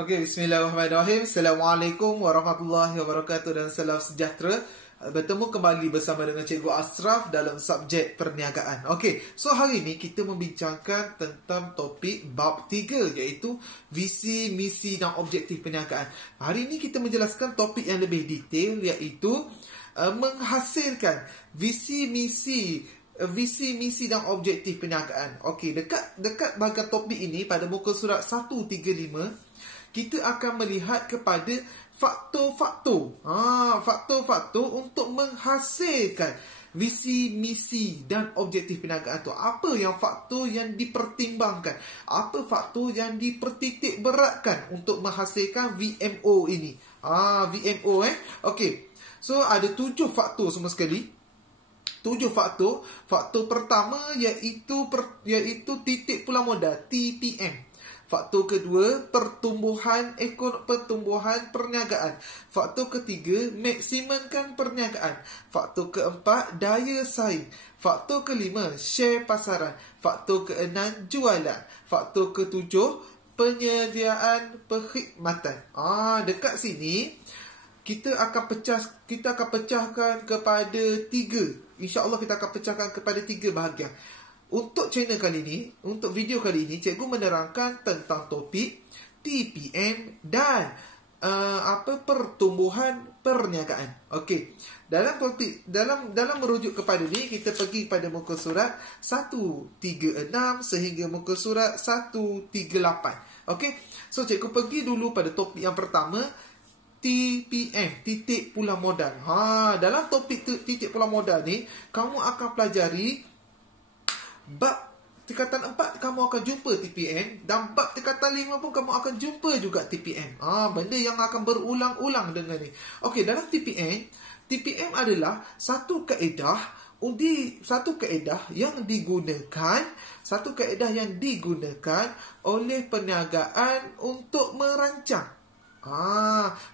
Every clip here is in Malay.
Okey, bismillahirrahmanirrahim. Assalamualaikum warahmatullahi wabarakatuh dan salam sejahtera. Bertemu kembali bersama dengan Cikgu Ashraf dalam subjek perniagaan. Okey, so hari ini kita membincangkan tentang topik bab 3 iaitu visi, misi dan objektif perniagaan. Hari ini kita menjelaskan topik yang lebih detail iaitu menghasilkan visi, misi dan objektif perniagaan. Okey, dekat bahagian topik ini pada muka surat 135 kita akan melihat kepada faktor-faktor untuk menghasilkan visi, misi dan objektif perniagaan tu. Apa yang faktor yang dipertimbangkan? Apa faktor yang dipertitik beratkan untuk menghasilkan VMO ini? VMO Okey. So ada 7 faktor semua sekali. 7 faktor. Faktor pertama iaitu titik pulang modal, TPM. Faktor kedua, pertumbuhan perniagaan. Faktor ketiga, maksimumkan perniagaan. Faktor keempat, daya saing. Faktor kelima, share pasaran. Faktor keenam, jualan. Faktor ketujuh, penyediaan perkhidmatan. Dekat sini kita akan pecahkan kepada 3. InsyaAllah kita akan pecahkan kepada 3 bahagian. Untuk channel kali ini, untuk video kali ini, cikgu menerangkan tentang topik TPM dan pertumbuhan perniagaan. Okey. Dalam merujuk kepada ni, kita pergi pada muka surat 136 sehingga muka surat 138. Okey. So cikgu pergi dulu pada topik yang pertama, TPM, titik pulang modal. Dalam topik titik pulang modal ni, kamu akan pelajari bab tingkatan 4 kamu akan jumpa TPM, dan bab tingkatan 5 pun kamu akan jumpa juga TPM. Benda yang akan berulang-ulang dengan ni. Okey, dalam TPM adalah satu kaedah yang digunakan oleh perniagaan untuk merancang.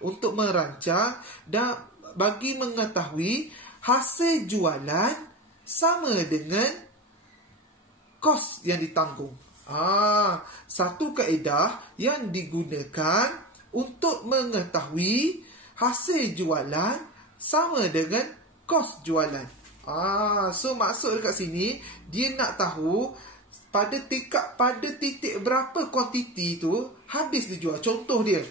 Untuk merancang dan bagi mengetahui hasil jualan sama dengan kos yang ditanggung. Satu kaedah yang digunakan untuk mengetahui hasil jualan sama dengan kos jualan. So maksud dekat sini, dia nak tahu pada titik berapa kuantiti tu habis dijual. Contoh dia,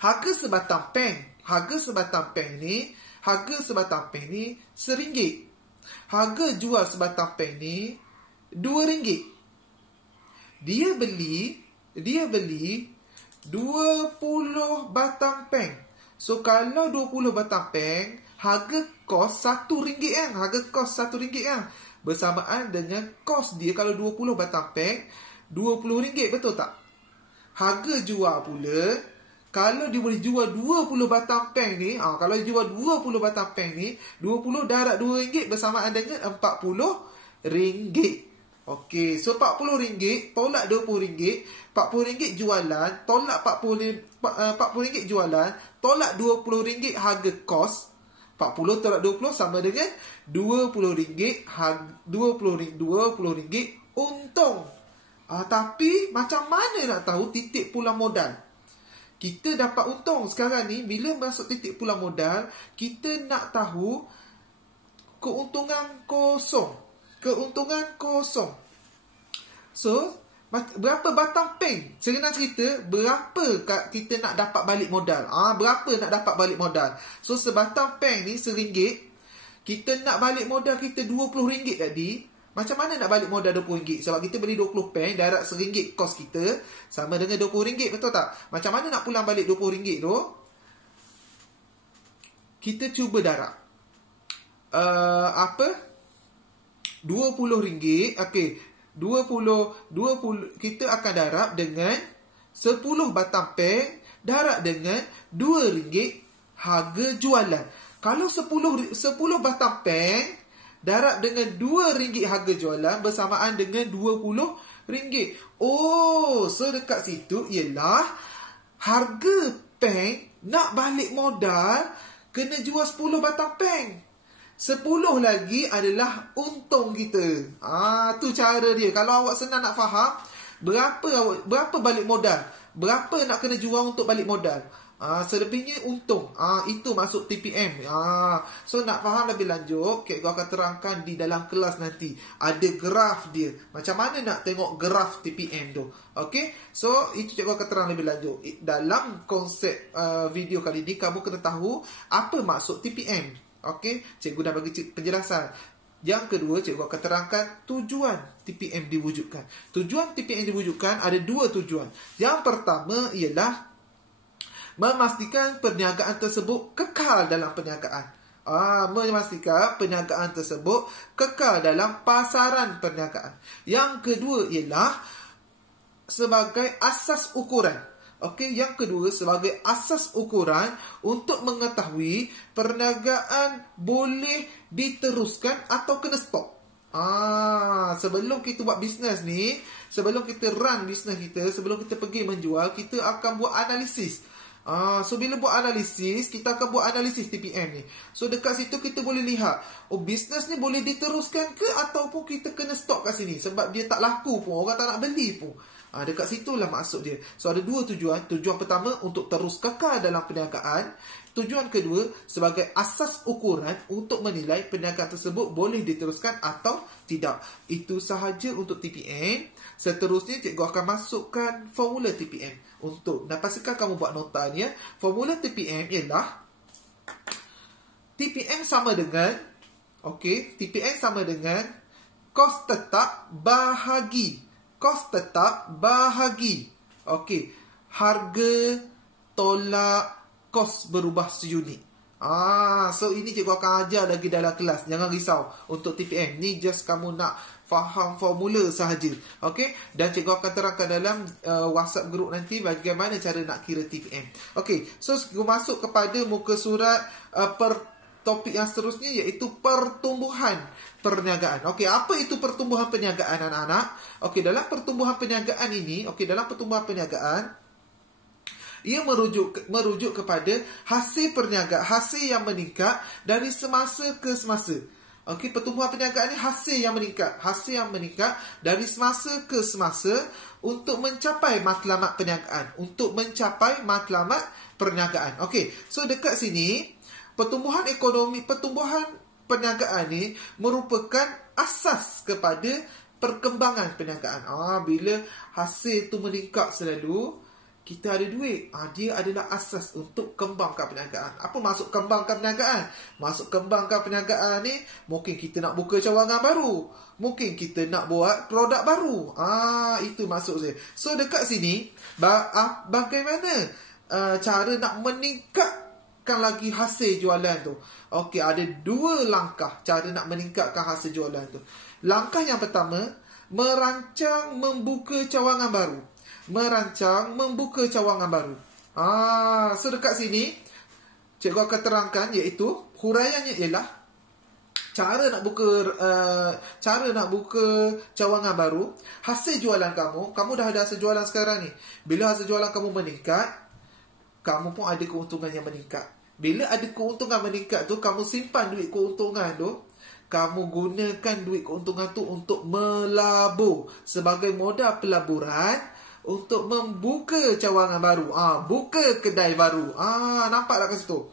harga sebatang peng ni RM1. Harga jual sebatang peng ni RM2. Dia beli 20 batang peng. So kalau 20 batang peng, harga kos RM1 kan? Bersamaan dengan kos dia kalau 20 batang peng RM20, betul tak? Harga jual pula, kalau dia boleh jual 20 batang peng ni, kalau dia jual 20 batang peng ni, 20 darab RM2 bersamaan dengan RM40. Okey, so RM40 tolak RM20, RM40 jualan, tolak RM40 jualan, tolak RM20 harga kos. 40 tolak 20 sama dengan RM20 untung. Tapi macam mana nak tahu titik pulang modal? Kita dapat untung sekarang ni, bila masuk titik pulang modal, kita nak tahu keuntungan kosong. So, berapa batang peng? Senang cerita, berapa kita nak dapat balik modal? Berapa nak dapat balik modal? So, sebatang peng ni RM1. Kita nak balik modal kita RM20 tadi. Macam mana nak balik modal RM20? Sebab kita beli 20 peng, darab RM1 kos kita, sama dengan RM20, betul tak? Macam mana nak pulang balik RM20 tu? Kita cuba darab. RM20. Okey, 20 kita akan darab dengan 10 batang peng darab dengan RM2 harga jualan. Kalau 10 batang peng darab dengan RM2 harga jualan bersamaan dengan RM20. So dekat situ ialah harga peng nak balik modal kena jual 10 batang peng. 10 lagi adalah untung kita. Tu cara dia. Kalau awak senang nak faham, Berapa balik modal? Berapa nak kena jual untuk balik modal? Selebihnya untung. Itu masuk TPM. So nak faham lebih lanjut, cikgu akan terangkan di dalam kelas nanti. Ada graf dia. Macam mana nak tengok graf TPM tu. Okay. So itu cikgu akan terang lebih lanjut. Dalam konsep video kali ni, kamu kena tahu apa maksud TPM. Okay. Cikgu dah bagi penjelasan. Yang kedua, cikgu akan terangkan tujuan TPM diwujudkan. Tujuan TPM diwujudkan ada 2 tujuan. Yang pertama ialah memastikan perniagaan tersebut kekal dalam perniagaan. Memastikan perniagaan tersebut kekal dalam pasaran perniagaan. Yang kedua ialah sebagai asas ukuran. Okey, yang kedua sebagai asas ukuran untuk mengetahui perniagaan boleh diteruskan atau kena stop. Sebelum kita buat bisnes ni, sebelum kita run bisnes kita, sebelum kita pergi menjual, kita akan buat analisis. So bila buat analisis, kita akan buat analisis TPM ni. So dekat situ kita boleh lihat, bisnes ni boleh diteruskan ke ataupun kita kena stop kat sini sebab dia tak laku pun, orang tak nak beli pun. Dekat situlah maksud dia. So ada 2 tujuan. Tujuan pertama untuk terus kekal dalam perniagaan. Tujuan kedua sebagai asas ukuran untuk menilai perniagaan tersebut boleh diteruskan atau tidak. Itu sahaja untuk TPM. Seterusnya cikgu akan masukkan formula TPM. Untuk pastikan kamu buat nota ni. Formula TPM ialah TPM sama dengan TPM sama dengan kos tetap bahagi harga tolak kos berubah seunit. So ini cikgu akan ajar lagi dalam kelas. Jangan risau untuk TPM. Ni just kamu nak faham formula sahaja. Okey, dan cikgu akan terangkan dalam WhatsApp group nanti bagaimana cara nak kira TPM. Okey, so cikgu masuk kepada muka surat topik yang seterusnya, iaitu pertumbuhan perniagaan. Okey, apa itu pertumbuhan perniagaan anak-anak? Okey, dalam pertumbuhan perniagaan ini, ia merujuk kepada hasil perniagaan, hasil yang meningkat dari semasa ke semasa. Okey, pertumbuhan perniagaan ni hasil yang meningkat dari semasa ke semasa untuk mencapai matlamat perniagaan, Okey, so dekat sini pertumbuhan perniagaan ni merupakan asas kepada perkembangan perniagaan. Bila hasil tu meningkat selalu, kita ada duit. Dia adalah asas untuk kembangkan perniagaan. Apa maksud kembangkan perniagaan? Maksud kembangkan perniagaan ni, mungkin kita nak buka cawangan baru. Mungkin kita nak buat produk baru. Itu maksud saya. So dekat sini, bagaimana cara nak meningkatkan lagi hasil jualan tu? Okey, ada 2 langkah cara nak meningkatkan hasil jualan tu. Langkah yang pertama, merancang membuka cawangan baru. So dekat sini cikgu akan terangkan, iaitu huraiannya ialah cara nak buka cawangan baru. Hasil jualan kamu dah ada hasil jualan sekarang ni. Bila hasil jualan kamu meningkat, kamu pun ada keuntungan yang meningkat. Bila ada keuntungan meningkat tu, kamu simpan duit keuntungan tu. Kamu gunakan duit keuntungan tu untuk melabur sebagai modal pelaburan untuk membuka cawangan baru. Buka kedai baru. Nampak tak kat situ?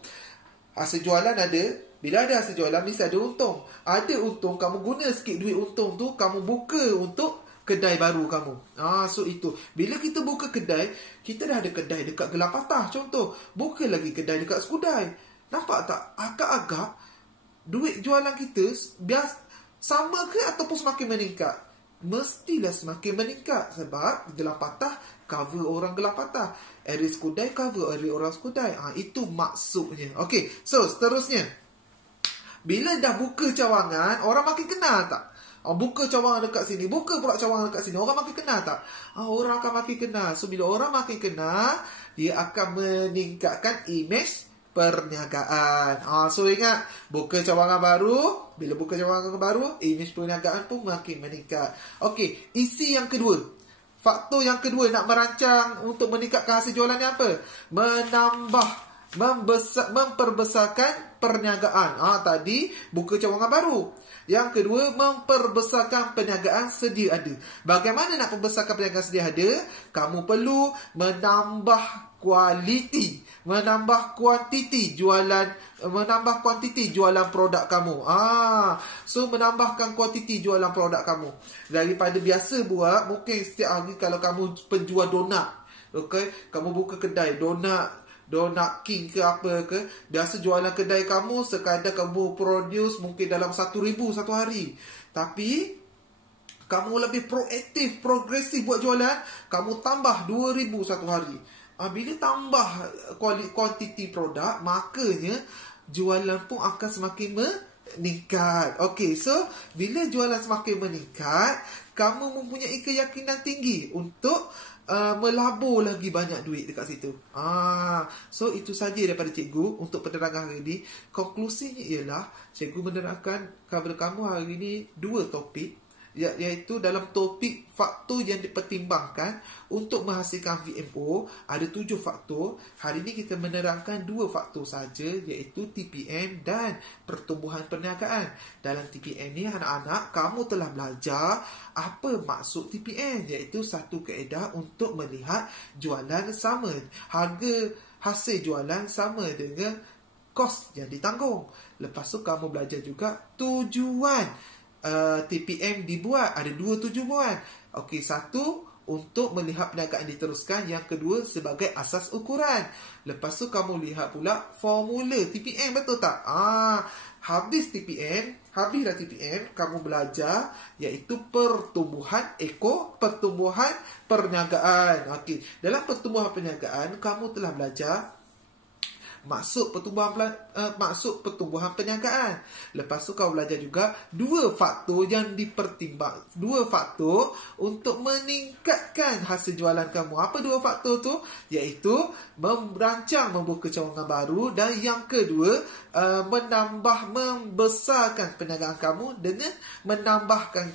Hasil jualan ada. Bila ada hasil jualan, mesti ada untung. Ada untung, kamu guna sikit duit untung tu, kamu buka untuk kedai baru kamu. So itu. Bila kita buka kedai, kita dah ada kedai dekat Gelang Patah contoh. Buka lagi kedai dekat Skudai. Nampak tak? Agak-agak duit jualan kita sama ke ataupun semakin meningkat? Mestilah semakin meningkat. Sebab Gelang Patah cover orang Gelang Patah. Area Skudai cover area orang Skudai. Itu maksudnya. Okey. So seterusnya, bila dah buka cawangan, orang makin kenal tak? Buka cawangan dekat sini, buka pula cawangan dekat sini, orang makin kenal tak? Orang akan makin kenal. So bila orang makin kenal, dia akan meningkatkan imej perniagaan. So ingat, buka cawangan baru. Bila buka cawangan baru, imej perniagaan pun makin meningkat. Okey, isi yang kedua, faktor yang kedua nak merancang untuk meningkatkan hasil jualan ni apa? Menambah memperbesarkan perniagaan. Tadi buka cawangan baru. Yang kedua, memperbesarkan perniagaan sedia ada. Bagaimana nak membesarkan perniagaan sedia ada? Kamu perlu menambah kualiti, menambah kuantiti jualan produk kamu. So menambahkan kuantiti jualan produk kamu. Daripada biasa buat, mungkin setiap hari kalau kamu penjual donat, okey, kamu buka kedai donat King ke apa ke, biasa jualan kedai kamu sekadar kamu produce mungkin dalam 1,000 satu hari. Tapi kamu lebih proaktif, progresif buat jualan, kamu tambah 2,000 satu hari. Bila tambah kuantiti produk, makanya jualan pun akan semakin meningkat. Okey, so bila jualan semakin meningkat, kamu mempunyai keyakinan tinggi untuk melabur lagi banyak duit dekat situ. So itu saja daripada cikgu untuk penerangan hari ini. Konklusinya ialah cikgu menerangkan kepada kamu hari ini 2 topik, iaitu dalam topik faktor yang dipertimbangkan untuk menghasilkan VMO ada 7 faktor. Hari ini kita menerangkan 2 faktor saja, iaitu TPM dan pertumbuhan perniagaan. Dalam TPM ni anak-anak, kamu telah belajar apa maksud TPM, iaitu satu kaedah untuk melihat jualan sama, harga hasil jualan sama dengan kos yang ditanggung. Lepas tu kamu belajar juga tujuan TPM dibuat. Ada 2 tujuan. Okey, satu untuk melihat perniagaan diteruskan, yang kedua sebagai asas ukuran. Lepas tu kamu lihat pula formula TPM, betul tak? Habislah TPM, kamu belajar iaitu pertumbuhan perniagaan. Okey, dalam pertumbuhan perniagaan kamu telah belajar maksud pertumbuhan perniagaan. Lepas tu kau belajar juga 2 faktor yang dipertimbang, 2 faktor untuk meningkatkan hasil jualan kamu. Apa 2 faktor tu? Iaitu merancang membuka cawangan baru, dan yang kedua membesarkan perniagaan kamu dengan menambahkan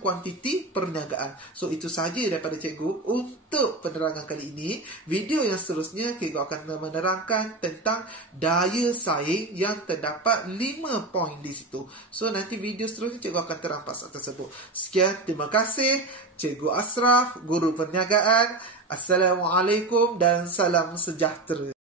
kuantiti perniagaan. So itu sahaja daripada cikgu untuk penerangan kali ini. Video yang seterusnya cikgu akan menerangkan tentang daya saing yang terdapat 5 poin di situ. So nanti video seterusnya cikgu akan terampas tersebut. Sekian, terima kasih. Cikgu Ashraf, Guru Perniagaan. Assalamualaikum dan salam sejahtera.